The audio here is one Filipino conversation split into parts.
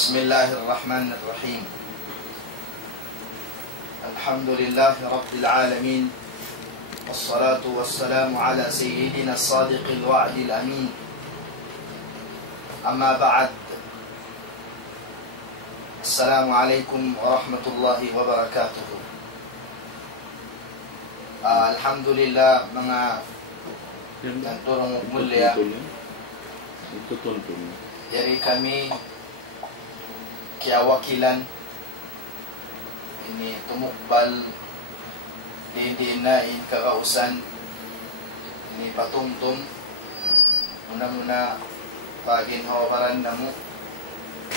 Bismillahirrahmanirrahim. Alhamdulillahi Rabbil alamin. Wassalatu wassalamu ala sayyidina as-sadiqil wa'dil amin. Amma ba'd. Assalamu alaikum warahmatullahi wabarakatuh. Alhamdulillah mga nagturong mulia. Dari kami kiawakilan ini tumukbal din in kakausan ini patumtum muna pagin hawaparan na mo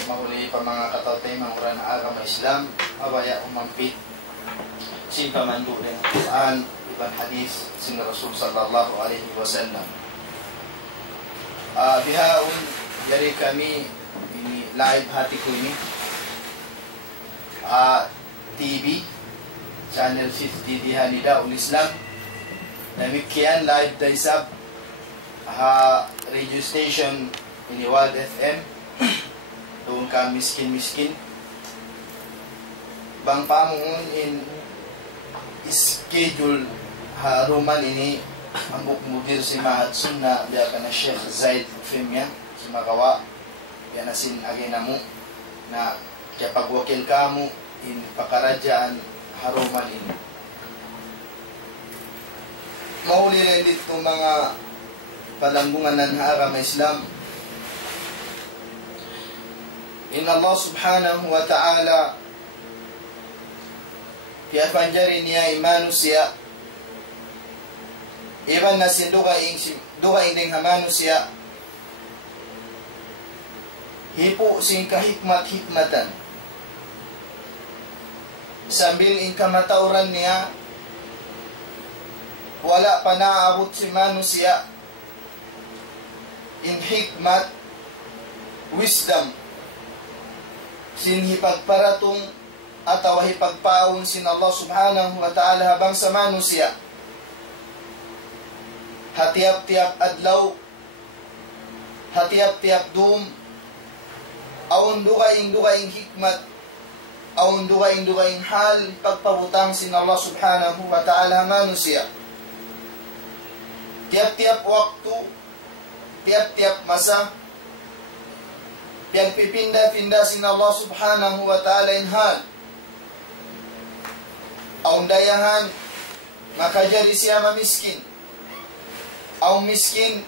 mahuli pa mga katatay mga na agama Islam abaya umampit sin pamandu ng Quran ibang hadis sin Rasul sallallahu alaihi wasallam. Bihaun dari kami ini live hati ko ini TV channel 50 di Nidaul Islam demikian live daisab radio station ini World FM doon ka miskin bang pamungun in schedule haruman ini ang mudir si Mahad Sunna biya ka na Sheikh Zaid Femya si Makawa yan na sin agina mo na kaya pagwakil ka mo in pakarajaan haruman ini mahuli rin dito mga palanggungan ng agama Islam. Inna Allah subhanahu wa ta'ala kaya panjari niya manusia iban na sin duga inding manusia hipo sin kahikmat-hikmatan sambil in kamatauran niya wala pa naabot si manusia in hikmat wisdom sin hipagparatong atawa hipagpaon sin Allah subhanahu wa ta'ala habang sa manusia hatiap-tiap adlaw hatiap-tiap dum aun dugaing hikmat aun dugaing hal pagpabutang sin Allah subhanahu wa ta'ala manusia tiap-tiap waktu tiap-tiap masa pipinda-pinda sin Allah subhanahu wa ta'ala in hal aun dayahan maka jadi siya mamiskin aun miskin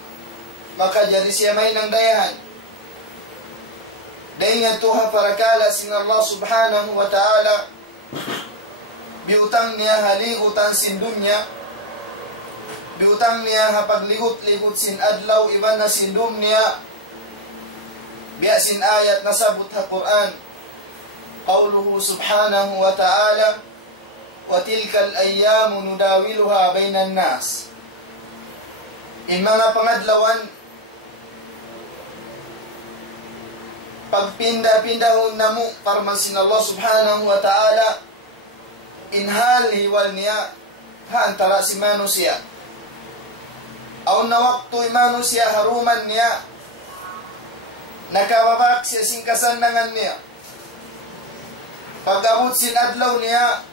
maka jadi siya may nang dayahan dahil nga tuha parakala sin Allah subhanahu wa ta'ala biutang niya haligutan sin dunya biutang niya hapagligot-ligot sin adlaw iban na sin dunya biya sin ayat nasabot ha Quran qawluhu subhanahu wa ta'ala wa tilkal ayyamu nudawiluha bainan nas in mga pangadlawan pagpinda-pindahon na mo parman sin Allah subhanahu wa ta'ala inhal hiwal niya haantara si manusia aun na waktu manusia haruman niya nakababak siya sin kasandangan niya pag-abot sin adlaw niya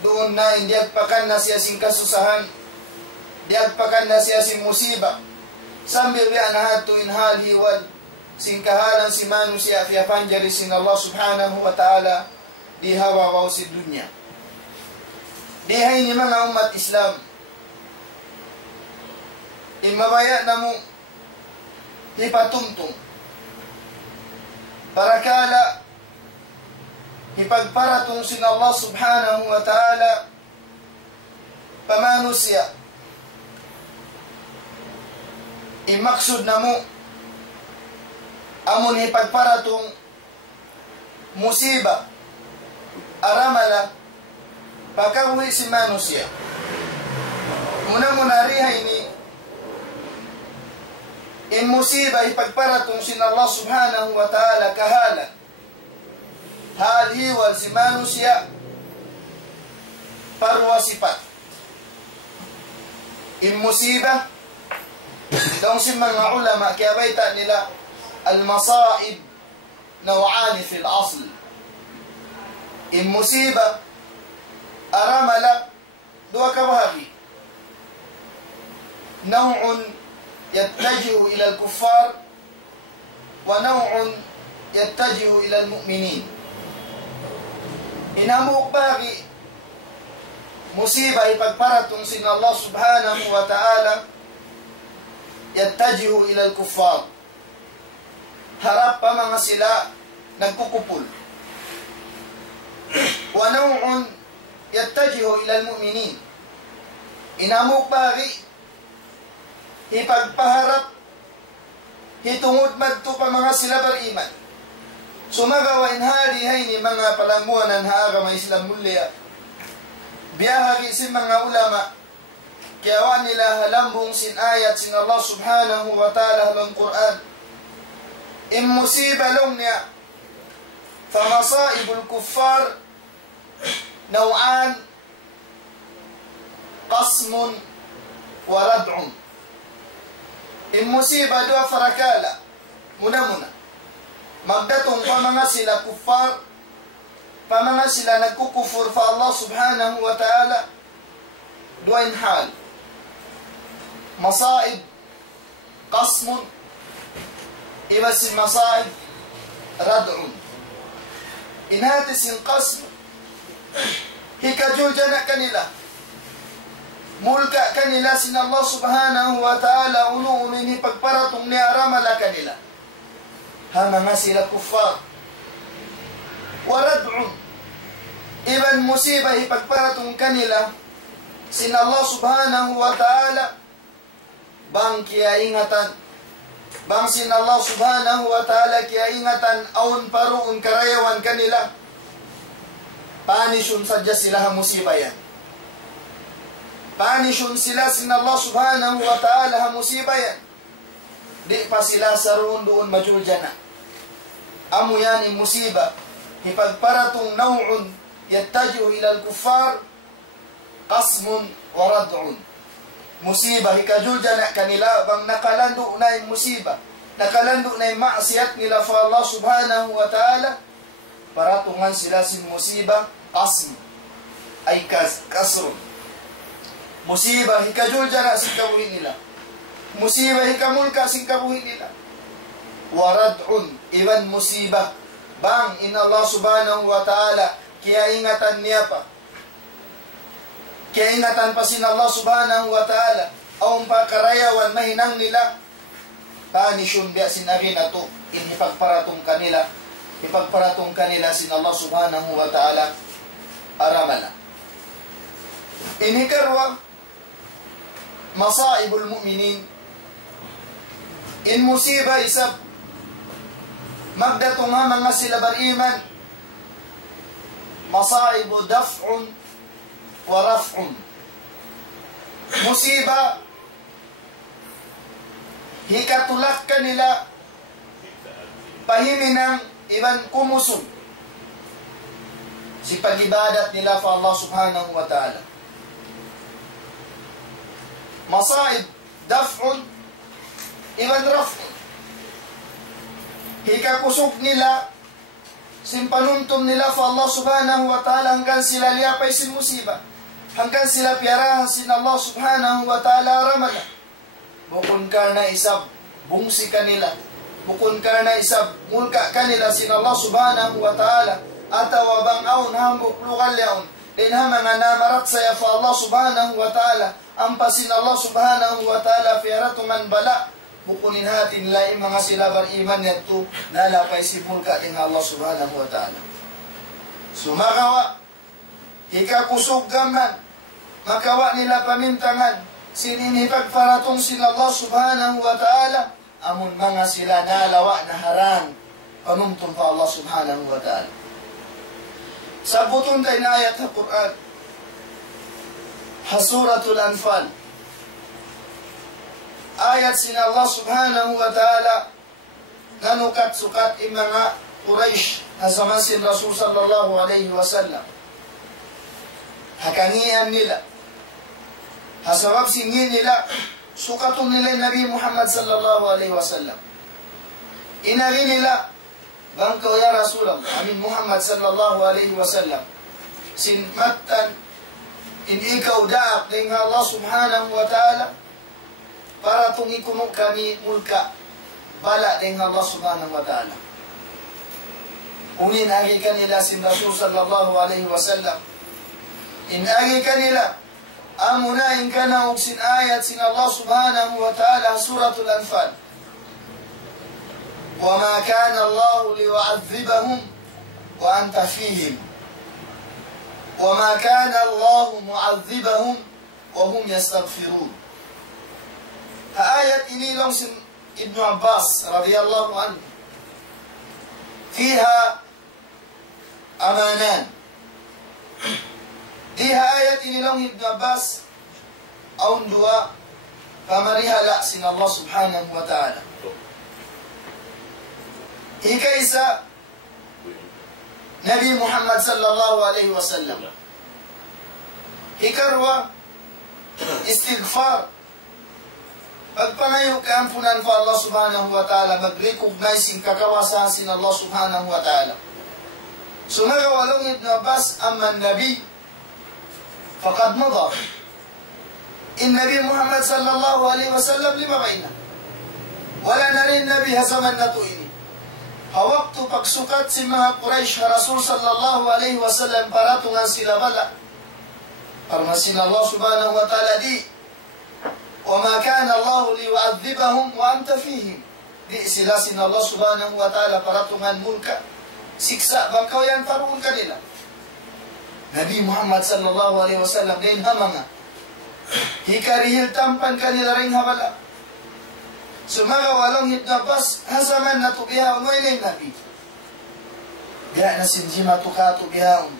doon na hindi agpakan na siya sin kasusahan di agpakan na siya sin musiba sambil biya na hato inhal hiwal sin kahalan si manusia fiya panjari sin Allah subhanahu wa ta'ala di hawawaw si dunya di hay ni mga umat Islam imabaya na mo ipatumtum parakala ipagparatong sin Allah subhanahu wa ta'ala pamanusia imaksud na mo amon ipagparatong musiba aramala pagkahuwi si manusia muna rihay ni in musiba ipagparatong sin Allah subhanahu wa ta'ala kahala hal hiwal si manusia parwa sipat in musiba daw si mga ulama kaya baita nila al-masaib نوعان في الأصل. المصيبة أرمل دو كبهبي، نوع يتجه إلى الكفار ونوع يتجه إلى المؤمنين. إنما باغي مصيبة ipagparatong sin Allah subhanahu wa ta'ala yattajihu ila al-kuffar. Harap pa mga sila nagkukupul. Wa naw'un yattajihu ila al-mu'minin. Inamuk bari ipagpaharap hitungod madto pa mga sila bariman. Sumagawain hari hay ni mga palamuanan haaga may Islam mulia. Biyahagi si mga ulama kiyawan nila halambong sin ayat sin Allah subhanahu wa ta'ala halang Quran. Musiba long niya famasaibul kuffar naw'an qasmun wa rad'un. Musiba dua farakala muna magdatong pa mga sila kuffar, pa mga sila nagkukufur fa Allah subhanahu wa ta'ala. Duwain hal masaib qasmun, iba si masaib rad'un. Inhati sin qasm hikajulja na kanila, mulka kanila sin Allah subhanahu wa ta'ala unu-unini pagparatong ni aramala kanila hama nga sila kuffar. Warad'un, iban musiba ipagparatong kanila sin Allah subhanahu wa ta'ala bang kiyaingatan, bang sin Allah subhanahu wa ta'ala kiyaingatan aun paruun karayawan kanila panishun sadya sila ha musiba yan. Panishun sila sin Allah subhanahu wa ta'ala ha musiba yan. Di pa sila saroon doon majulja na. Amo yan yung musiba ipagparatong naw'un yattaji'u ila al-kuffar qasmun wa rad'un. Musiba hikajulja na kanila bang nakalando na yung musiba, nakalando na yung maasiyat nila fa Allah subhanahu wa ta'ala, paratungan sila sin musiba qasm ay kasrun. Musiba hikajulja na sin kabuhin nila, musiba hikamulka sin kabuhin nila. Warad'un, iwan musibah bang in Allah subhanahu wa ta'ala kiyaingatan niya pa, kiyaingatan pa sin Allah subhanahu wa ta'ala aung pa karayawan mahinang nila panishun biya sinari na to in ipagparatong kanila sin Allah subhanahu wa ta'ala aramana. Inikarwa masaibul mu'minin, in musiba isab magdatong nga mga sila bariman masaibu daf'un wa raf'un. Musiba hikatulak kanila pahiminang iban kumusog si pagibadat nila fa Allah subhanahu wa ta'ala. Masaib daf'un iban raf'un, hikakusog nila simpanuntom nila fa Allah subhanahu wa ta'ala hanggang sila liyapay sin musiba, hanggang sila piyarahan sin Allah subhanahu wa ta'ala ramana. Bukun ka na isab bungsi kanila, bukun ka na isab mulka kanila sin Allah subhanahu wa ta'ala atawa bang aun hambuk lukal yaun dinha mga namarat saya fa Allah subhanahu wa ta'ala ampasin Allah subhanahu wa ta'ala piyaratungan bala. Bukunin hati nila yung mga sila bariman yato nalapay si mulka ng Allah subhanahu wa ta'ala. Sumakawa hikakusog gaman makawa nila pamintangan sininipag paratong sila Allah subhanahu wa ta'ala amon mga sila nalawa na harang panumtong pa Allah subhanahu wa ta'ala. Sa butong tayo na ayat sa Quran Hasuratul Anfal ayat sina Allah subhanahu wa ta'ala nanukat sukat yung mga Quraysh na zaman sin Rasul sallallahu alaihi wasallam hakangian nila hasabab singin nila sukatong nila Nabi Muhammad sallallahu alaihi wasallam inari nila bangkau ya Rasulullah, amin Muhammad sallallahu alaihi wasallam, sin matan in ikaw daak dengan Allah subhanahu wa ta'ala, para tungikuno kami mulka, bala dengan Allah subhanahu wa ta'ala. Unin agi kanila sin Rasul sallallahu alaihi wasallam, in agi kanila, amunain kana og sin ayat sin Allah subhanahu wa ta'ala, suratul Anfal. وَمَا كَانَ اللَّهُ لِيُعَذِّبَهُمْ وَأَنْتَ فِيهِمْ وَمَا كَانَ اللَّهُ مُعَذِّبَهُمْ وَهُمْ يَسْتَغْفِرُونَ. Ayat ini langsung Ibnu Abbas radhiyallahu anhu, fiha amanan. Di ayat ini lang Ibnu Abbas aun dua pamarihala sin Allah subhanahu wa ta'ala. Ika-isa Nabi Muhammad sallallahu alaihi wasallam. Ikarwa istighfar. Pagpangayo kaampunan pa Allah subhanahu wa ta'ala, mag-recognize yung kakawasan sin Allah subhanahu wa ta'ala. Sumagawalong Ibn Abbas, amma Nabi faqad mada. In Nabi Muhammad sallallahu alaihi wasallam lima baina. Wala na rin Nabi hasaman na to ini. Hawaktu pagsukat si mga Quraysh na Rasul sallallahu alaihi wasallam para tungan sila bala. Parmasin Allah subhanahu wa ta'ala di, وَمَا كَانَ اللَّهُ لِيُعَذِّبَهُمْ وَأَنْتَ فِيهِمْ. Di sila sin Allah subhanahu wa ta'ala para tungan mulka. Siksa, bangkaw yan parun kanila. Nabi Muhammad sallallahu alaihi wasallam din hamanga. Hikarihil tampan kanila rin habala. Sumaga walong hitnapas, hasaman na tubihaon, wailay nabi. Biya na sinjima tukatu bihaon.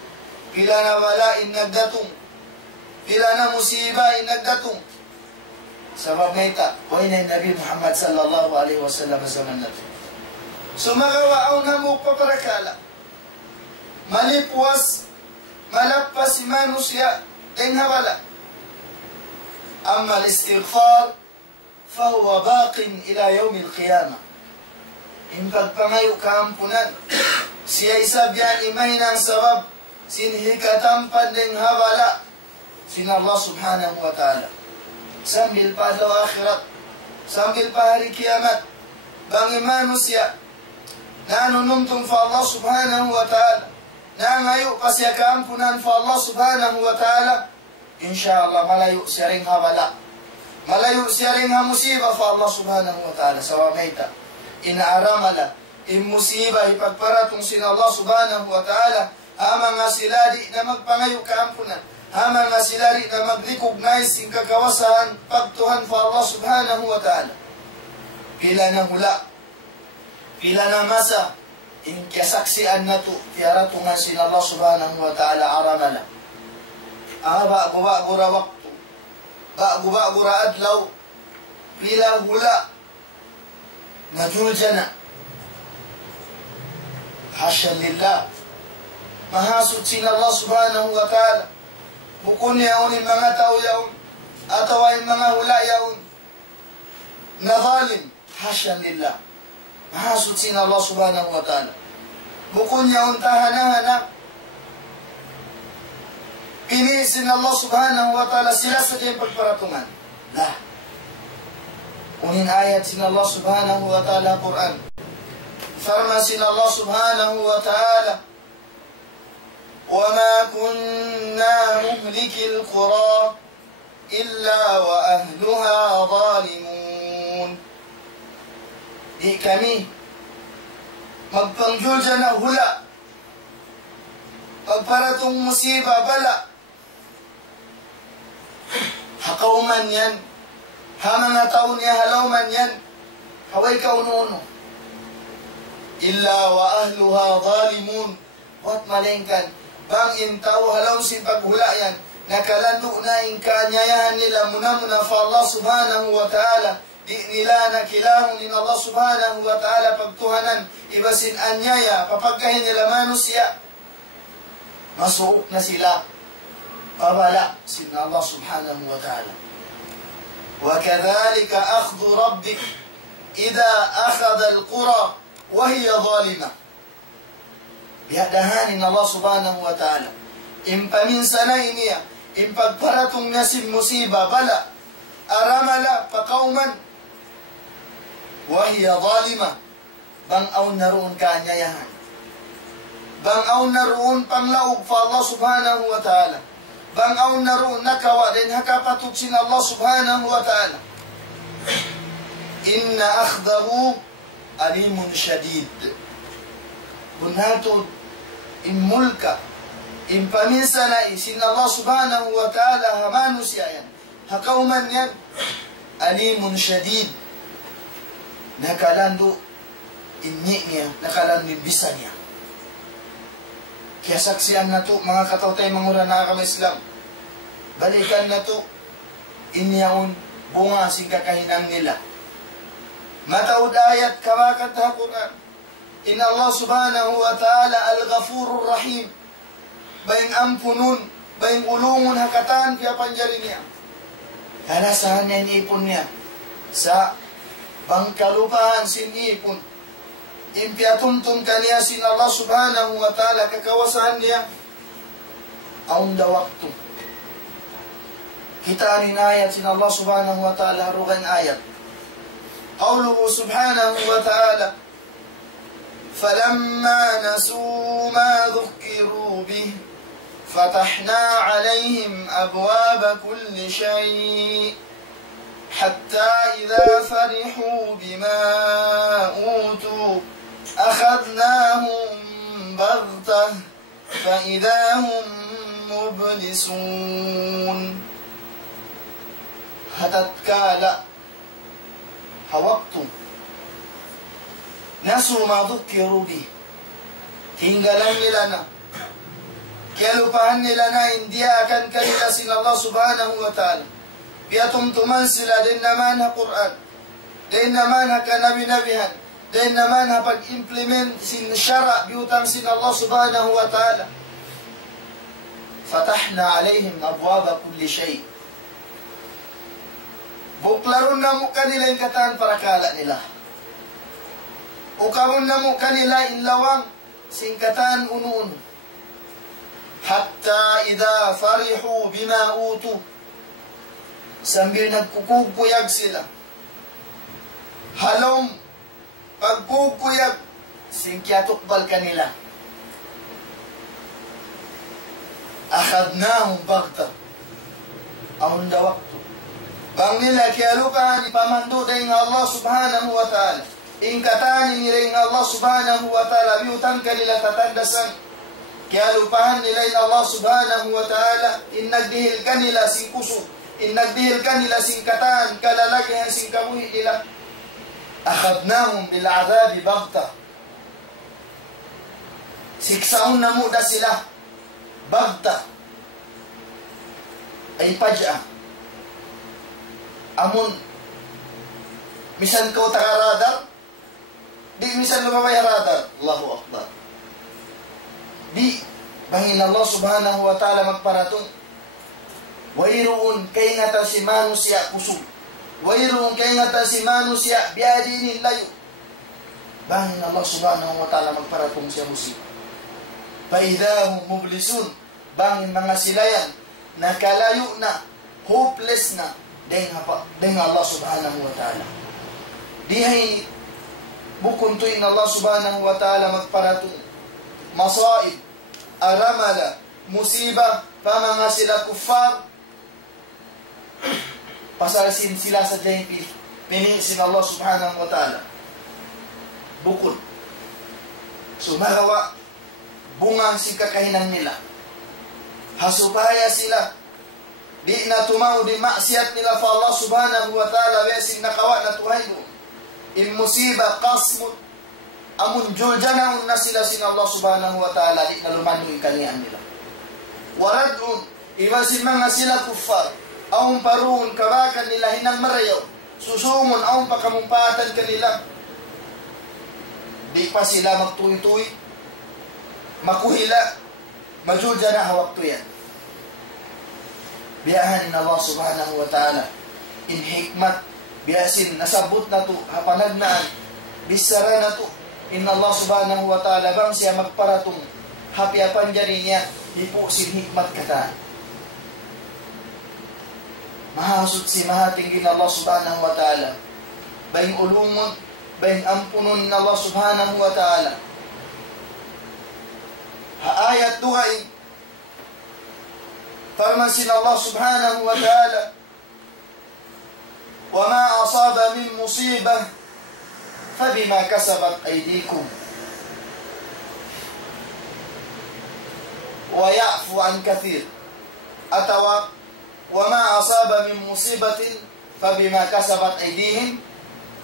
Pila na malain nagdatong. Pila na musiba nagdatong. Sabab na ita, wailay Nabi Muhammad sallallahu alaihi wasallam hasaman na to. Sumaga waaw na mo paparakala. Malipwas, malappas si manusya, din habala. Amma al-istighfar, فهو باق إلى يوم القيامة. إن قد پنgayo kaampunan, siya isabyan imay ng sabab, sinhikatan pandeng habala, sin Allah subhanahu wa ta'ala. Sambil pa daw akhirat, sambil pa hari kiamat, bang imano siya, nanunumtong fa Allah subhanahu wa ta'ala, nangayo pa siya kaampunan fa Allah subhanahu wa ta'ala, inshallah malayo siya ring habala. Malayo siya rin ang musiba fa Allah subhanahu wa ta'ala sa wamaita. Inaaramala, musiba ipagparatong sina Allah subhanahu wa ta'ala, amang nga silari na magpangayo kaampunan, amang nga silari na mag-recognize yung kakawasan, pagtuhan fa Allah subhanahu wa ta'ala. Pila na hula, pila na masa, in kasaksian na to, tiaratungan sina Allah subhanahu wa ta'ala aramala. Bago rawak, bago adlaw, pila hula, najuljana. Hasya lillah. Mahasud sin Allah subhanahu wa ta'ala. Bukun yaon yung mga tao yaon, atawa yung mga hula yaon. Nazalim, hasya lillah. Mahasud sin Allah subhanahu wa ta'ala. Bukun yaon tahana-hana. Pinisin Allah subhanahu wa ta'ala sila sa kayong pagparatungan. Lah. Unin ayat sin Allah subhanahu wa ta'ala Quran. Farma sin Allah subhanahu wa ta'ala. وَمَا كُنَّا مُهْلِكِ الْقُرَى إِلَّا وَأَهْلُهَا ظَالِمُونَ. Di kami magpangjul dyan na hula. Pagparatong musiba, bala. Hakaw man yan. Mga taon niya halaw man yan. Haway ka uno-uno. Illa wa ahluha zalimun. Wat malengkan. Bang intaw halaw si paghula yan. Nakalano na yung kanyayahan nila muna-muna fa Allah subhanahu wa ta'ala. Di nila nakilahon din Allah subhanahu wa ta'ala pagtuhanan. Ibasin anyaya. Papagkahin nila manusya. Masuok na sila. Pabala sina Allah subhanahu wa ta'ala. وَكَذَلِكَ أَخْذُ رَبِّكَ إِذَا أَخَذَ الْقُرَى وَهِيَ ظَالِمَةٌ. Biadahanin Allah subhanahu wa ta'ala. Impaminsanay niya, impagparatong niya sin musiba, bala, aramala, pakauman, wahiya zalima, bangaw na roon kaanyayahan. Bangaw na roon panglaog fa Allah subhanahu wa ta'ala. Bangaw na roon nakawa din hakapatok sin Allah subhanahu wa ta'ala. Inna akhdahu alimun syadid. Bunhatod imulka impaminsanay sin Allah subhanahu wa ta'ala hamanu siya yan. Hakauman yan. Alimun syadid. Nakalando inyi niya, nakalando bisa niya. Kaya saksiyan na to, mga katautay mangura na kami Islam. Balikan na to, inyaon bunga sing kakahinang nila. Mataud ayat kawakat ha Quran. In Allah subhanahu wa ta'ala al-ghafurur rahim. Bayang ampunun, bayang ulungun hakatan kaya panjari niya. Kaya saan niya ipon niya? Sa bangkalupahan sinipon. Impiatumtum kaniya sin Allah subhanahu wa ta'ala kakawasan niya. Aunda waktu. Kita rin ayat sin Allah subhanahu wa ta'ala harugan ayat. Qawluhu subhanahu wa ta'ala. فَلَمَّا نَسُوا مَا ذُكِّرُوا بِهِ فَتَحْنَا عَلَيْهِمْ أَبْوَابَ كُلِّ شَيْءٍ حَتَّى إِذَا فَرِحُوا بِمَا أُوتُوا أَخَذْنَاهُمْ بَغْتَةً فَإِذَا هُمْ مُبْلِسُونَ. Hatatkala hawaktu nasu ma dhukiru bih, tinggalan nila na, kialupahan nila na hindi akan kanila sin Allah subhanahu wa ta'ala. Piatumtuman sila din naman ha Quran, din naman ha kanabi-nabihan, din naman ha pag-implement sin syara biutang sin Allah subhanahu wa ta'ala. Fatahna alayhim abwaba kulli shay. Buklaron na mo kanila yung kataan para kala nila. Ukamon na mo kanila inlawang singkatan uno-uno. Hatta idha farihu bima utu. Sambil nagkukukuyag sila. Halom pagkukuyag singkyatukbal kanila. Akhadnahum bagta. Aun dawaktu. Bang nila kialukan ipamando dahil Allah subhanahu wa ta'ala. Ingkatanin nila Allah subhanahu wa ta'ala biutang kanila tatandasan. Kialupahan nila Allah subhanahu wa ta'ala innagdihil kanila sing puso, innagdihil kanila sing kataan kalalagyan sing kamuhi nila. Akhadnahum bil adhabi bagta. Siksaon na muda sila bagta ay padya. Amun misan ko tagaradar, di misan lumabay radar. Allahu Akbar. Di bangin Allah subhanahu wa ta'ala magparatong. Wairuun kay ngata si manusia kusog. Wairuun kay ngata si manusia biadinin layo. Bangin Allah subhanahu wa ta'ala magparatong siya musib. Paidahum mublisun. Bangin mga silayan nakalayo na, hopeless na dengan Allah subhanahu wa ta'ala. Dihay bukun tuin Allah subhanahu wa ta'ala magparatong masaib, aramala, musibah, pamanga sila kuffar, pasalasin sila sa dahil pinisin Allah subhanahu wa ta'ala. Bukun. Sumagawa, bunga si kakahinan nila. Hasupaya sila di na tumaw di maksiat nila fa Allah subhanahu wa ta'ala wesin nakawa na tuhayo in musiba qasmut amun juljana na sila sin Allah subhanahu wa ta'ala di na lumano yung kanian nila waradun iwasin mga sila kuffar aung parun kabakan nila hinang marayaw susumon aung pakamumpatan kanila di pa sila magtuy-tuy makuhila majuljana hawak to yan. Biyahanin Allah subhanahu wa ta'ala in hikmat biyasin nasabot na to hapanagnaan bisara na to in Allah subhanahu wa ta'ala bang siya magparatong hapiapan dyan niya, ipo si hikmat kata. Mahasud si mahatingin Allah subhanahu wa ta'ala. Bayang ulumod, bayang ampunon na Allah subhanahu wa ta'ala. Haayat duhain, farmasin Allah subhanahu wa ta'ala, وَمَا أَصَابَ مِن مُصِيبَةٍ فَبِمَا كَسَبَتْ أَيْدِيكُمْ وَيَعْفُ عَنْ كَثِيرٍ. Atawa, وَمَا أَصَابَ مِن مُصِيبَةٍ فَبِمَا كَسَبَتْ أَيْدِيهِمْ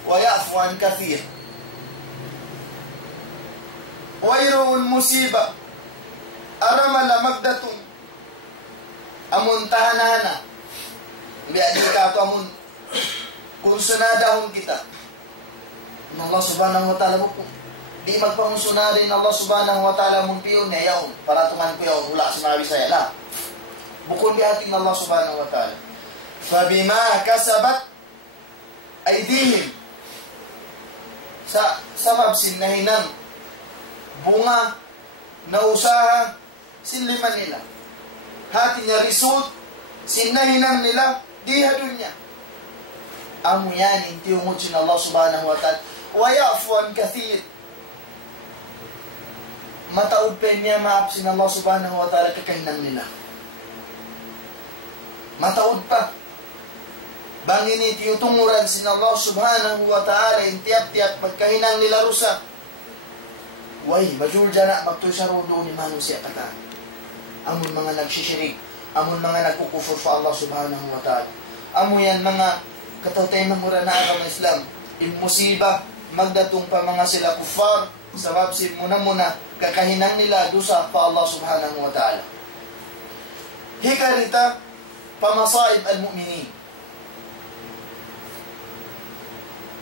وَيَعْفُ عَنْ كَثِيرٍ. وَيْرُؤُ الْمُصِيبَةِ أَرَمَلَ مَقْدَةٌ أَمُنْ تَهَنَهَنَا biadi ka amun kung sunadahon kita ng Allah subhanahu wa ta'ala po. Di magpangusunadin ng Allah subhanahu wa ta'ala mong piyon niya yaon para tuman ko yaon ula sa mga bisaya la. Bukod di ating Allah subhanahu wa ta'ala. Fabima kasabat aydihim, sa sabab sinahinang bunga na usaha sinliman nila. Hati niya result sinahinang nila diha dunya. Amo yan, intiumod sin Allah subhanahu wa ta'ala. Wa ya'fu an kathir. Mataod pa niya maap sin Allah subhanahu wa ta'ala kakahinang nila. Mataod pa. Bangin itiyutunguran sin Allah subhanahu wa ta'ala intiap-tiap magkahinang nila rusa. Way, bajur dyan magtoy sa rodo ni Manu siya kata. Amon mga nagsishirik. Amon mga nagkukufur sa Allah subhanahu wa ta'ala. Amo yan mga katawtay na mura na agam Islam. Immusiba, magdatong pa mga sila kufar, sabab si muna-muna, kakahinang nila dusa pa Allah subhanahu wa ta'ala. Hikarita, pamasaib al-mu'minin.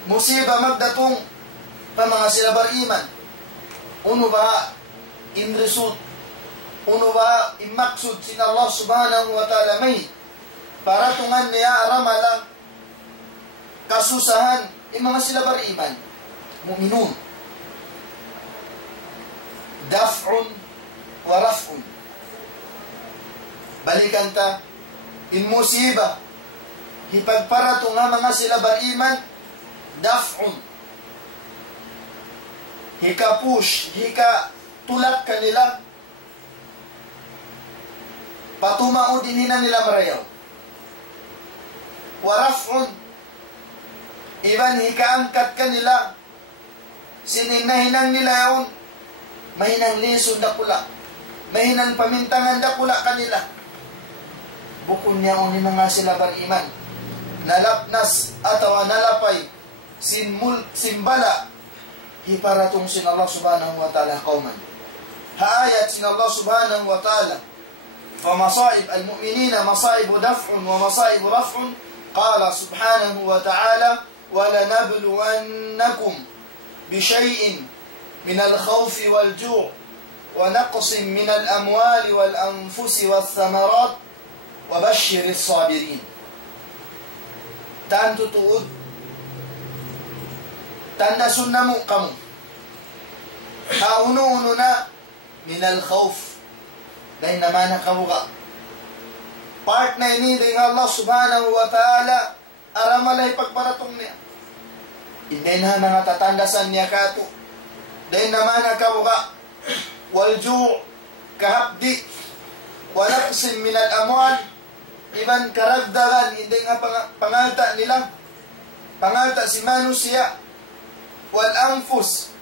Musiba magdatong pa mga sila bariman. Uno ba, in result, uno ba, imaksud sin Allah subhanahu wa ta'ala may, para tungan niya aramala, kasusahan, mga sila bariman, mu'minun. Daf'un wa raf'un. Balikan ta, in musiba, hipagparato nga mga sila bariman, daf'un. Hika push, hika tulak kanila, patumao din nila marayaw. Wa raf'un, iban hikaangkat kanila, sininahinang nila yun, mahinang lisod na pula, mahinang pamintangan na pula kanila. Bukon niya unin na nga sila bariman, nalapnas atawa nalapay, simbala, hiparatong sin Allah subhanahu wa ta'ala kauman. Haayat sin Allah subhanahu wa ta'ala, فمصائب المؤمنين مصائب دفع ومصائب رفع. قال سبحانه وتعالى ولنبلونكم بشيء من الخوف والجوع ونقص من الأموال والأنفس والثمرات وبشر الصابرين. تان تتؤد تان سنمو قم هاونوننا من الخوف بينما نقوغا part na ini dengan Allah subhanahu wa ta'ala aramalay pagparatong niya. Hindi na mga tatandasan niya kato. Dahil naman nakawga walju' kahapdi walaksin minal amwal iban karagdagan hindi nga pangalta nila pangalta si manusia wal anfus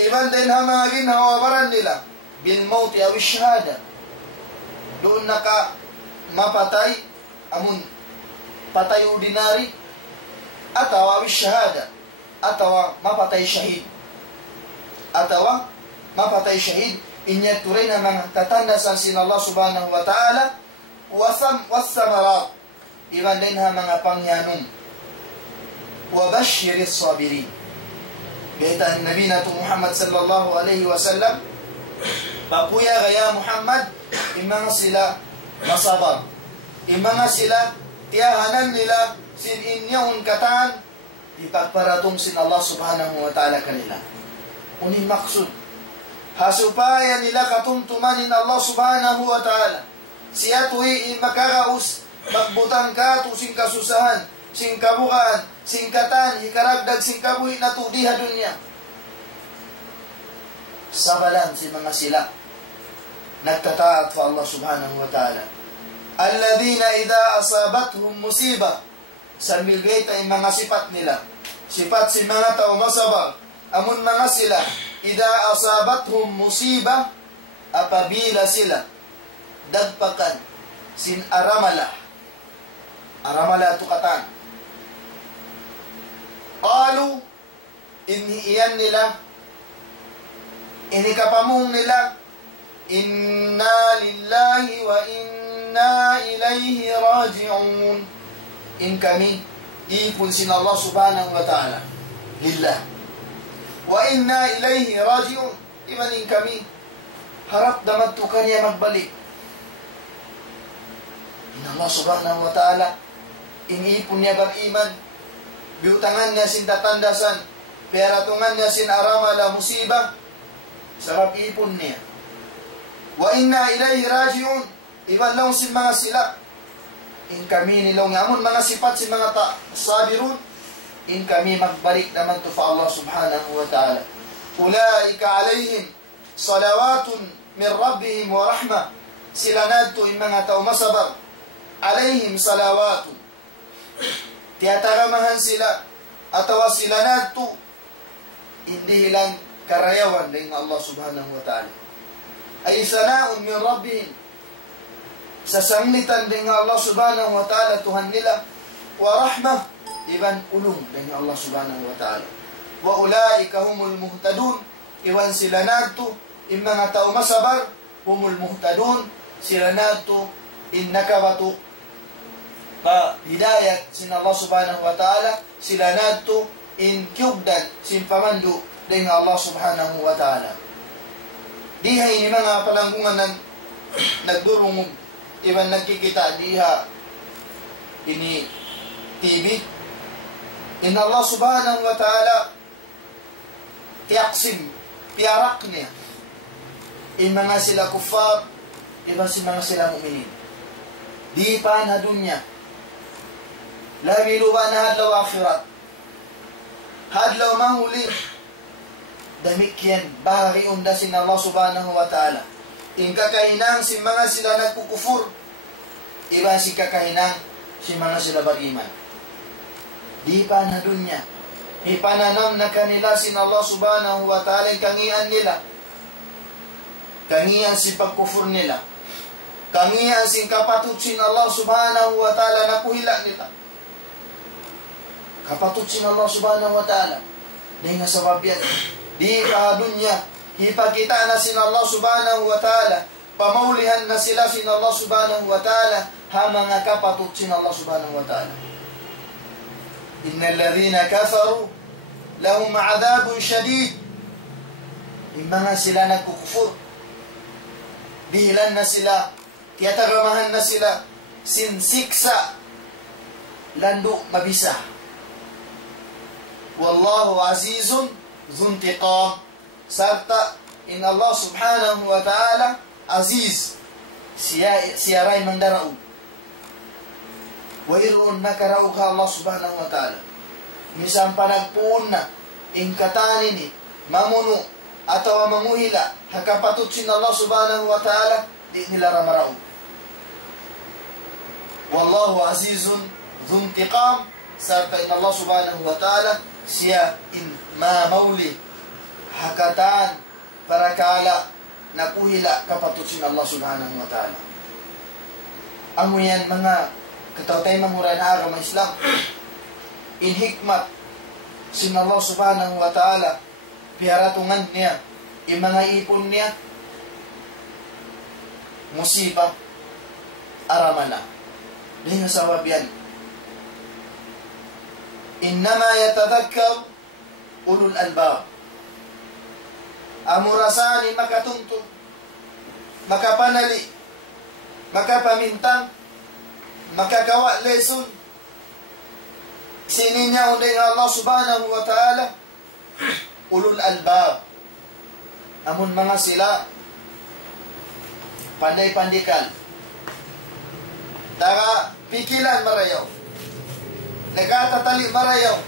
iban dahil mga ginhawabaran nila bil mauti aw shahada doon naka mapatay amun patay ordinary atawa shahada atawa mapatay shahid atawa mapatay shahid inya turay na mga tatandasan sin Allah subhanahu wa ta'ala wasamarat iban din ha mga pangyanong wa bashiris sabirin. Gaya Nabi nato Muhammad sallallahu alaihi wasallam papuya gaya Muhammad imang sila masabar. Imanga sila, tiyahanan nila, sin inyong kataan, ipagparatong sin Allah subhanahu wa ta'ala kanila. Unin maksud, Hasupaya nila katumtumanin Allah subhanahu wa ta'ala. Siya tuwi makaraus, magbutang ka to sing kasusahan, sing kabukaan, sing katan, hikaragdag sing kabuhi na to diha dunya. Sabalan si mga sila nagtataat fa Allah subhanahu wa ta'ala. Alladhina idha asabathum musibah. Sambil beta yung mga sifat nila. Sifat si mga tao masabar. Amun mga sila, idha asabathum musibah, apabila sila dagpakan sin aramala. Aramala tukatan. Qalu, iniiyan nila, inikapamung nila, inna lillahi wa inna ilayhi raji'un. In kami, ipon sin Allah subhanahu wa ta'ala. Lillah. Wa inna ilayhi raji'un. Iman in kami, harap daman to kanya magbalik. In Allah subhanahu wa ta'ala, inipon niya beriman, biutangan niya sin tatandasan, peratungan niya sin aramala musibah, sarap ipon niya. Wa inna ilayhi raji'un. Iban lang sin mga sila. In kami nilaw nga amon mga sifat si mga sabirun. In kami magbalik naman to fa Allah subhanahu wa ta'ala. Ulaika alayhim salawatun min rabbihim wa rahmah. Sila nadto in mga tao masabar. Alayhim salawatun. Tiyataramahan sila. Atawa sila nadto. Hindi lang karayawan ng Allah subhanahu wa ta'ala. Ay sanaun min rabbihim. Sasanglitan din Allah subhanahu wa ta'ala Tuhan nila. Wa rahmah. Iban ulong din Allah subhanahu wa ta'ala. Wa ulaika humul muhtadun. Iwan sila nadto. In mga tao masabar. Humul muhtadun. Sila nadto. In nakabatu. Pa hidayat sin Allah subhanahu wa ta'ala. Sila nadto. In kyugdan. Sin pamandu din Allah subhanahu wa ta'ala. Diha ini mga palanggungan ng nagdurungog. Iban nagkikita diha ini TV. In Allah subhanahu wa ta'ala tiyaksim, piyarak niya. In mga sila kufar, iba si mga sila mu'minin. Di pa na dunya. Lamilu ba na hadlaw akhirat. Hadlaw mahuli. Damikyan, bahari unda sin Allah subhanahu wa ta'ala. In kakahinang si mga sila nagkukufur, iba si kakahinang si mga sila beriman. Di pa na dunya. Ipananam na kanila sin Allah subhanahu wa ta'ala kangian nila. Kangian si pagkufur nila. Kangian si kapatut sin Allah subhanahu wa ta'ala na puhila nila. Kapatut sin Allah subhanahu wa ta'ala. Dahil nga sabab yan. Di pa dunya. Ipakita na sin Allah subhanahu wa ta'ala. Pamaulihan na sila sin Allah subhanahu wa ta'ala. Ha mga kapatut sin Allah subhanahu wa ta'ala. Innal ladhina kafaru lahum adabun shadid. Yung mga sila nagkukufur. Dihilan na sila. Tiyatagamahan na sila. Sinsiksa. Lando mabisa. Wallahu azizun zuntiqam. Sarta in Allah subhanahu wa ta'ala aziz siyaray mandarao wa iroon nakarao ka Allah subhanahu wa ta'ala misang panagpuon na in katani ni mamuno atawa manguhila hakapatut sin Allah subhanahu wa ta'ala di nila ramarao. Wallahu azizun dhuntiqam. Sarta in Allah subhanahu wa ta'ala siya in mamawli hakatan para kala napuhila kapatusin Allah subhanahu wa ta'ala. Amo yan mga katawtay mamuray na agama Islam. In hikmat sin Allah subhanahu wa ta'ala piharatungan niya in mga ipon niya musibah aramana. Dahil nga sawab yan. Innama yatadhakkar ulul albab. Amurasani makatuntun, makapanali, makapamintang, makagawa lesson. Sininya unday Allah subhanahu wa ta'ala ulul albab. Amun mga sila, panday-pandikal. Daga, pikilan marayaw. Nagatatali marayaw.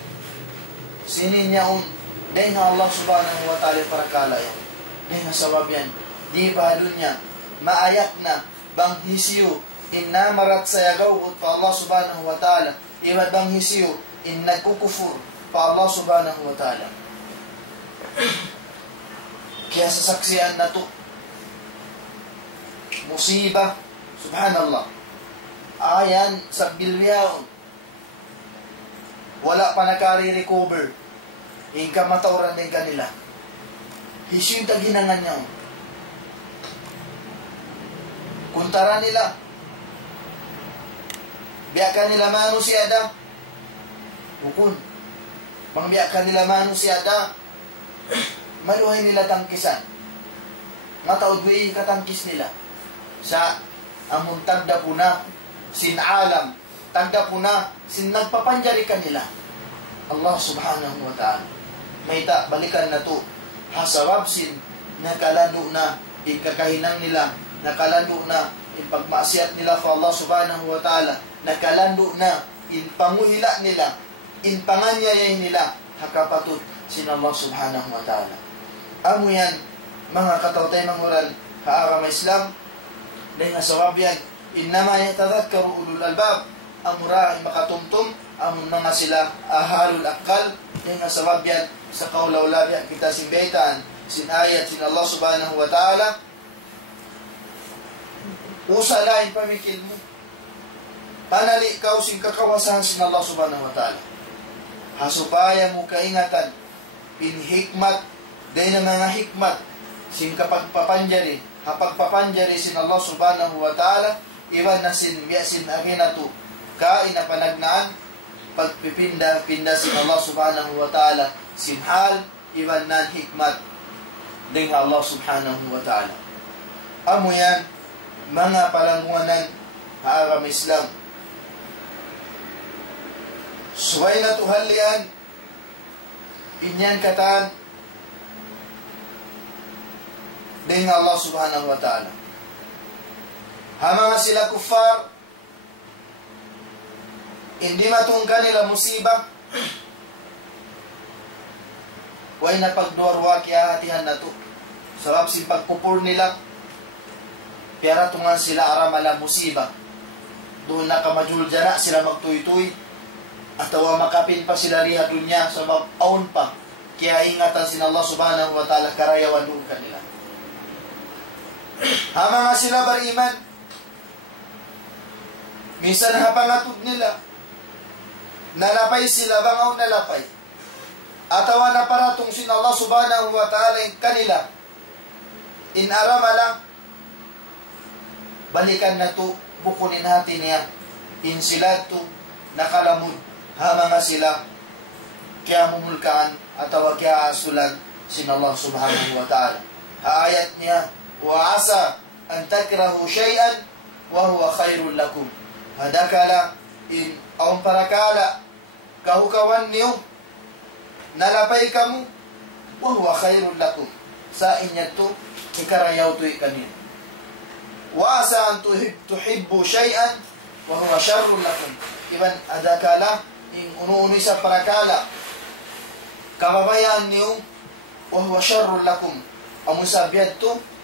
Sinin niya dahil nga Allah subhanahu wa ta'ala para kalayaw. Dahil nga sabab yan. Di bahalo niya. Maayak na. Bang hisiyo. Inna marat sayagaw pa Allah subhanahu wa ta'ala. Iba bang hisiyo. In nagkukufur pa Allah subhanahu wa ta'ala. Kaya sasaksiyan na to. Musibah. Subhanallah. Ayan sa bilyaon. Wala pa nakari-recover. Hingga matauran din kanila. Hisyo yung taginangan niya. Kuntara nila. Biyakan nila mano si Ada. Bukun. Pangbiyakan nila mano si Ada. Maluhay nila tangkisan. Mataod ko katangkis nila. Sa among tagda po na sinalam. Tagda po na nagpapanjari kanila. Allah subhanahu wa ta'ala. Mayta, balikan na to. Hasawab nakalano na ikakahinang nila. Nakalano na ipagmaasiyat nila sa Allah subhanahu wa ta'ala. Nakalano na panguhila nila. Panganyayay nila. Hakapatut Allah subhanahu wa ta'ala. Amo yan, mga katawtay mangural, kaarama Islam, dahil nga sawab yan, innama yatadhakkaru ulul albab, amura ay makatumtum, amon mga sila ahalul akal, dahil nga sawab yan, sa kaulawlabi kita simbaitaan, sinayat sin Allah subhanahu wa ta'ala, usalain pamikil mo, panali ikaw sing kakawasan sin Allah subhanahu wa ta'ala, hasupaya mo kaingatan, pinhikmat, dahil na mga hikmat, sin kapagpapanjari, hapagpapanjari sin Allah subhanahu wa ta'ala, iwan na sin aginatu, kain na panagnaan, pagpipinda sin Allah subhanahu wa ta'ala, sin hal, iwan na hikmat, ding Allah subhanahu wa ta'ala. Amo yan, mga palangguanan, haaram Islam. Suway na tuhalian, inyan katan, ding Allah subhanahu wa ta'ala. Hamanga sila kufar, hindi matungka nila musibah, way na pagdorwa kaya hatihan na to. Sabab si pagpupur nila, kaya tungan sila aramala musibah. Doon na kamajulja na sila magtuy-tuy, at tawa makapin pa sila riha dunya, sabab aun pa. Kaya ingatan sin Allah subhanahu wa ta'ala karayawan doon kanila. Hama nga sila bariman. Minsan hapangatod nila. Nalapay sila, bangaw nalapay. Atawa na paratong sin Allah subhanahu wa ta'ala yung kanila. Inarama lang. Balikan na to, bukunin hati niya. Insilad to, nakalamod. Hama nga sila. Kaya mumulkaan, atawa kaya asulan sin Allah subhanahu wa ta'ala. Haayat niya, وعسى أن تكرهوا شيئا وهو خير لكم هدكلا إن أم بركالا كهوكوان نيو نلابي كمو وهو خير لكم سائن يتو إكرا يوتو إكنين وعسى أن تحبوا شيئا وهو شر لكم إذن هدكلا إن أنوني سبركالا كمبايا نيو وهو شر لكم أمسابيتو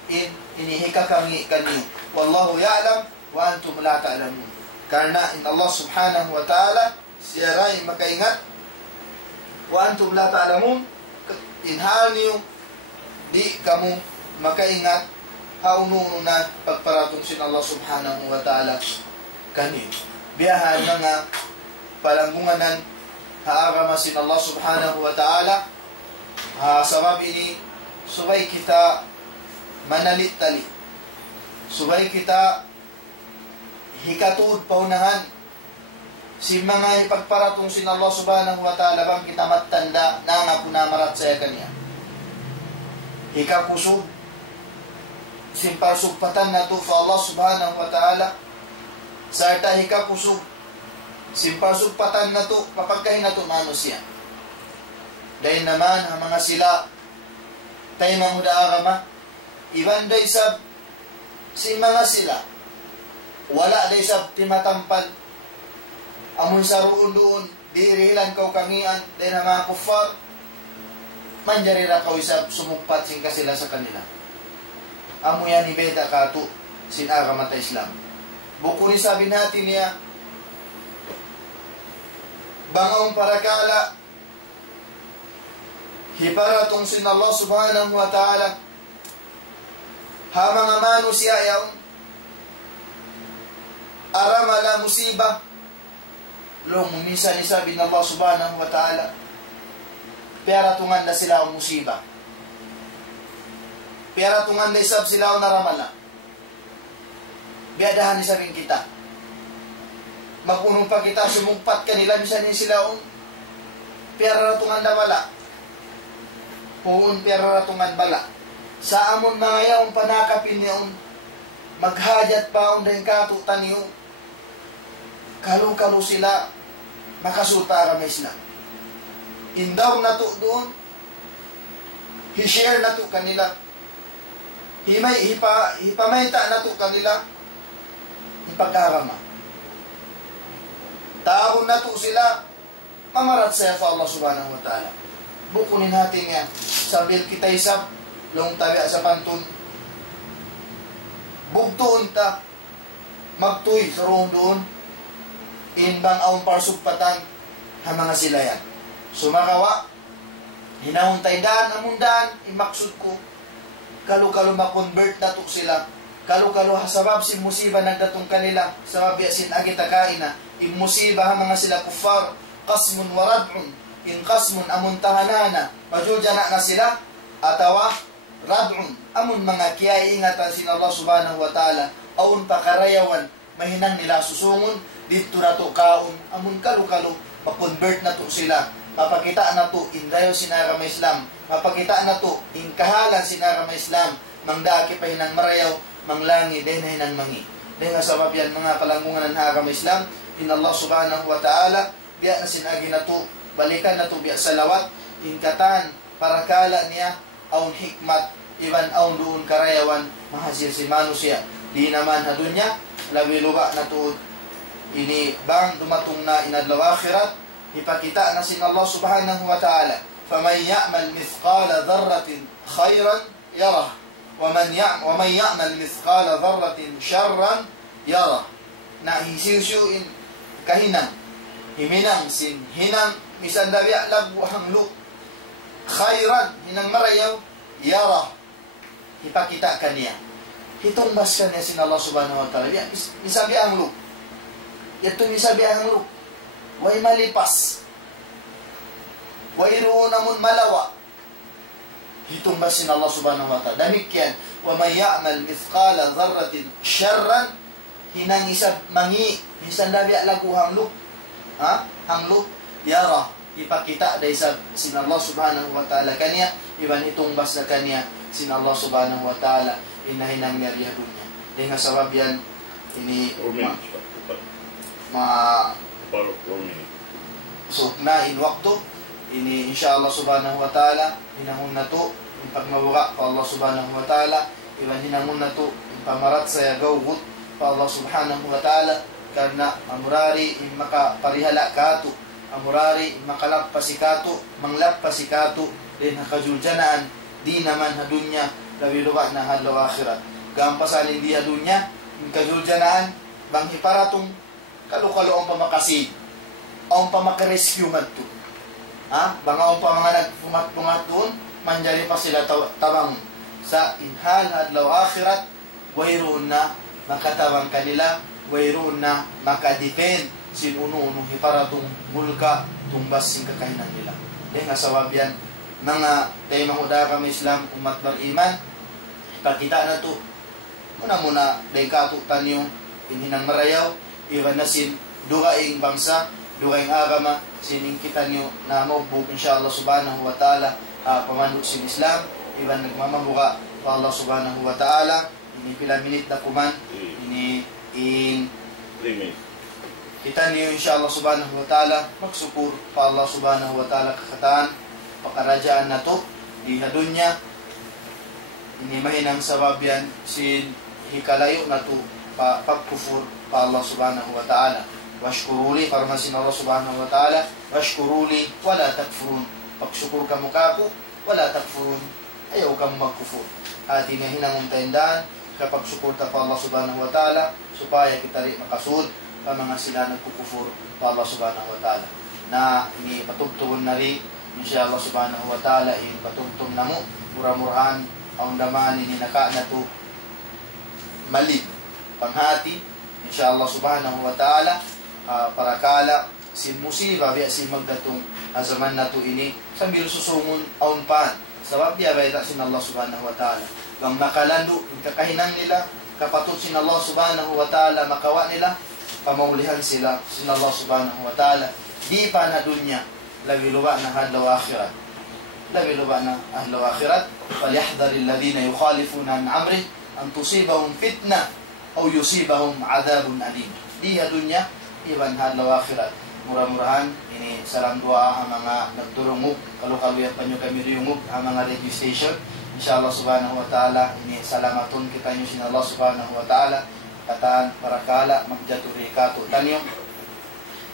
inihika kami kanyo. Wallahu ya'lam wa antum la ta'lamun. Karena in Allah subhanahu wa ta'ala siya ray makaingat wa antum la ta'lamun inhal niyo di kamu makaingat haununo na pagparatong sin Allah subhanahu wa ta'ala kanyo. Biyahan mga palanggunganan haarama sin Allah subhanahu wa ta'ala sabab ini subay kita manalit-tali. Subay kita hikatuod paunahan. Si mga ipagparatong sin Allah subhanahu wa ta'ala bang kita matanda na nga punamarat saya kanya. Hikakusog. Simparsugpatan na to sa Allah subhanahu wa ta'ala. Sarta hikakusog. Simparsugpatan na to, papagkahin na to mano siya. Dahil naman ang mga sila tayo mga hudaarama Iban day sab si mga sila. Wala day sab timatampad. Amun sa roon doon, dirihilan kau kangian, day na mga kufar. Manjarira kau isab sumugpat sing sila sa kanila. Amo yan ibeda kato sinara mata Islam. Buko ni sabi natin niya, bangaong parakala, hiparatong sin Allah subhanahu wa ta'ala, hamang amano siya yaw, aramala musibah, long minsan ni sabi ng Allah subhanahu wa ta'ala, pera tungan na sila ang musibah. Pera tungan na isab sila ang naramala. Biadahan ni sabing kita. Magunong pa kita, sumugpat kanila, minsan ni sila ang pera tungan na bala. Puun pera tungan bala. Sa amon mga yaong panakapin niyon, maghajat pa ang dahil katutan niyo. Kalu-kalu sila, makasuta aramay sila. Indaw na to doon, hi-share na to kanila. Hipamayta na to kanila, ipagkarama. Taon na to sila, mamarat sa Allah subhanahu wa ta'ala. Bukunin natin nga, sabil kita isap, long tabi sa pantun. Bugtuon ta, magtuy sa roon doon, inbang aong parsugpatan, ang mga sila yan. Sumakawa, hinauntay daan, amundaan, imaksud ko, kalu-kalu makonvert na to sila. Kalu-kalu hasabab si musiba nagdatong kanila. Sabab yasin agitakain na. Imusiba ha mga sila kufar. Qasmun wa rad'un. In qasmun amun tahanana. Majulja na sila. Atawa rad'un. Amun mga kiyay ingatan sin Allah subhanahu wa ta'ala. Aun pakarayawan. Mahinang nila susungon. Dito na to kaon. Amun kalu-kalu makonvert na to sila. Mapakita na to indayo sinara may Islam. Mapakita na to ingkahalan sinara may Islam. Mangdaki pa hinang marayaw, manglangi, dahil na hinang mangi. Dahil nga sabab yan mga kalangungan ng haram Islam, in Allah subhanahu wa ta'ala, biya na sinagi na to, balikan na to biya salawat, ingkatan, parakala niya, aun hikmat, iban aun doon karayawan, mahasir si manusia. Di naman hadun niya, labi luba na to, ini bang dumatong na inadlaw akhirat, ipakita na sin Allah subhanahu wa ta'ala. فَمَنْ يَعْمَلْ مِثْقَالَ ذَرَّةٍ خَيْرًا يَرَهُ وَمَنْ يَعْمَلْ مِثْقَالَ ذَرَّةٍ شَرًّا يَرَهُ. Na hisiusuin kahinang, himinang sin hinang, misan dabiak labu hanglu, khairan, hinang marayaw, yarah, ipakita ka niya. Hitumbas ka niya sin Allah subhanahu wa ta'ala. Misabi ang lu. Ito misabi ang lu. Way malipas. Way roon namun malawa. Hitumbas sin Allah subhanahu wa ta'ala. Damikyan, وَمَنْ يَعْمَلْ مِثْقَالَ ذَرَّةٍ شَرًّا, hinang isab mangi, misan dabiak lagu hanglu. Hanglu, yarah, ipakita da isab sin Allah subhanahu wa ta'ala kanya, iban itumbas na kanya sin Allah subhanahu wa ta'ala, inahinang merya dunya. Dahil nga sabab yan, ini so na in waktu ini insyaallah subhanahu wa ta'ala hinahon na to pagmawaka pa Allah subhanahu wa ta'ala iban hinahon na to pamarat sa gawgot pa Allah subhanahu wa ta'ala karena amurari makaparihala kato amurari makalapasikato manglapasikato din nakajuljanaan di naman hadunya labiluwa na halaw akhirat gampasalin di hadunya kajuljanaan bang hiparatong kalu-kalu ang pamakasid ang pamakarescue madto. Banga ang mga nagpumat-pumat doon, manjari pa sila tabang sa inhal hadlaw akhirat, wayroon na makatabang kanila, wayroon na makadepend sinuno-uno hiparatong mulka, tumbas sing kakahinan nila. Dahil nga sawab yan, mga tayo mahuda kami Islam, umat bar-iman, ipakita na to. Muna-muna, dahil katutan yung inhinang marayaw, iwan na sin dugaing bangsa, dugaing agama, sining kita nyo na maubog insyaAllah subhanahu wa ta'ala pamanot sin Islam, iban nagmamabuka pa Allah subhanahu wa ta'ala, ini pila minit na kuman, ini in 3 minutes. Kita nyo insyaAllah subhanahu wa ta'ala, magsukur pa Allah subhanahu wa ta'ala kakataan, pakarajaan na to, di na dunya, ini mahinang sabab yan sin hikalayo na to pagkufur pa Allah subhanahu wa ta'ala. Washkuruli, parang sin Allah subhanahu wa ta'ala, washkuruli, wala takfurun. Pagsyukur ka mukha ko, wala takfurun. Ayaw kang magkufur. At mahinang untaindan, kapag syukur ta pa Allah subhanahu wa ta'ala, supaya kita rin makasud pa mga sila nagkukufur pa Allah subhanahu wa ta'ala. Na ini patugtugon na rin, insya Allah subhanahu wa ta'ala, in patugtog na mo, mura-murahan, ang daman ini naka na to malib panghati insya Allah subhanahu wa ta'ala para kala sin musiba biya sin magdatong zaman na to ini sambil susungon aun pan sabab biya bayta sin Allah subhanahu wa ta'ala kung makalando kakahinang nila kapatut sin Allah subhanahu wa ta'ala makawa nila pamaulihan sila sin Allah subhanahu wa ta'ala di pa na dunya labi luwa na hadlaw akhirat labi luwa na hadlaw akhirat فليحذر الذين يخالفون عن امره ان تصيبهم فتنه او يصيبهم عذاب اليم. Di dunya iban hadlaw akhirat. Murah-murahan ini salam doa ang mga nagdurungog kalu-kaluyat panyo kami riyungog ang mga registration. Insyaallah subhanahu wa ta'ala ini salamaton kita nyo sin Allah subhanahu wa ta'ala kataan parakala magjaturi kato tanyong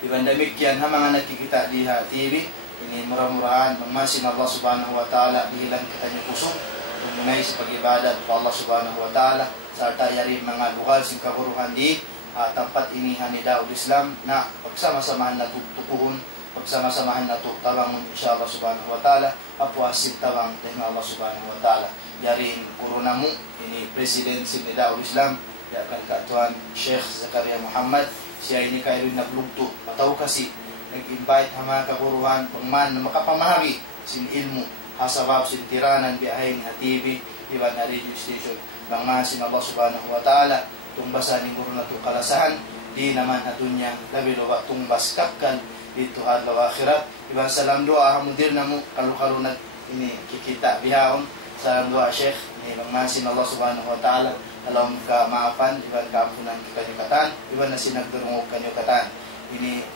iban damikyan ang mga nakikita di TV. Ini murah-murahan mamasin Allah subhanahu wa ta'ala bilang kita nyo kusong tumunay sa pag-ibadat po Allah subhanahu wa ta'ala sa tayari mga lugar sing kahuruhan di tempat ini hanida ul Islam na pagsama-samahan na tutukuhon pagsama-samahan na tutabang insya Allah subhanahu wa ta'ala apuasin tabang dengan Allah subhanahu wa ta'ala yarin kuruna mo ini President sinida ul Islam yakan katuan Sheikh Zakaria Muhammad siya ini kayo naglugto pataw kasi nag-invite ang mga kaguruhan pangman na makapamahagi sin ilmu hasabab sin tiranan biyahe nga TV iba na radio station mga sin Allah subhanahu wa ta'ala tumbasa ni guru na itong kalasahan di naman na dunya labi luwa tumbas kapkan dito hadlaw akhirat iba salam doa hamudir na mo kalu-kalu na ini kikita bihahon salam doa Sheikh ni mga sin Allah subhanahu wa ta'ala alam ka maapan iba kaampunan kanyukatan iba na sinagdurungog kanyukatan ini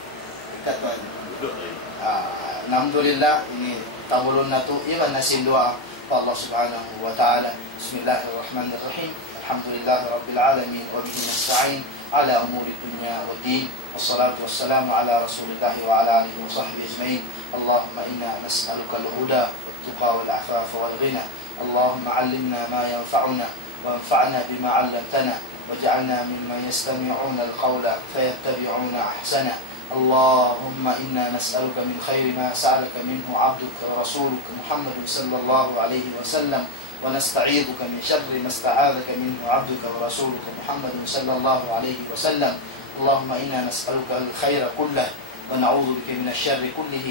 alhamdulillah ini tahulun na to iban na sindua pa Allah subhanahu wa ta'ala bismillahirrahmanirrahim alhamdulillah rabbil alamin wa bihi nasta'in ala umuri dunya wa din wassalatu wassalamu ala rasulillah wa ala alihi wa sahbihi ajma'in Allahumma inna nas'aluka al-huda wat-tuqa wal-afafa wal-ghina Allahumma 'allimna ma yanfa'una wa anfa'na bima 'allamtana waj'alna mimman yastami'una al-qawla fayattabi'una ahsana اللهم إنا نسألك من خير ما سألك منه عبدك ورسولك محمد صلى الله عليه وسلم ونستعيذك من شر ما استعاذك منه عبدك ورسولك محمد صلى الله عليه وسلم اللهم إنا نسألك الخير كله ونعوذ بك من الشر كله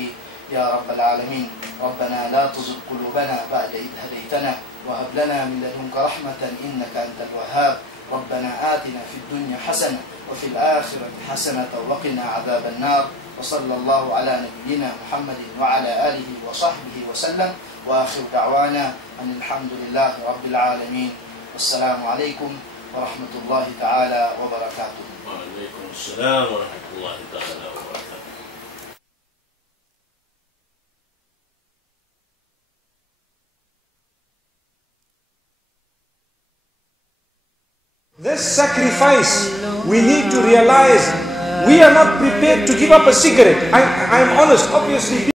يا رب العالمين ربنا لا تزغ قلوبنا بعد إذ هديتنا وهب لنا من لدنك رحمة إنك أنت الوهاب ربنا آتنا في الدنيا حسنة وفي الآخرة حسنة وقنا عذاب النار وصلى الله على نبينا محمد وعلى آله وصحبه وسلم وآخر دعوانا أن الحمد لله رب العالمين والسلام عليكم ورحمة الله تعالى وبركاته. وعليكم السلام ورحمة الله تعالى وبركاته. This sacrifice, we need to realize we are not prepared to give up a cigarette. I'm honest, obviously.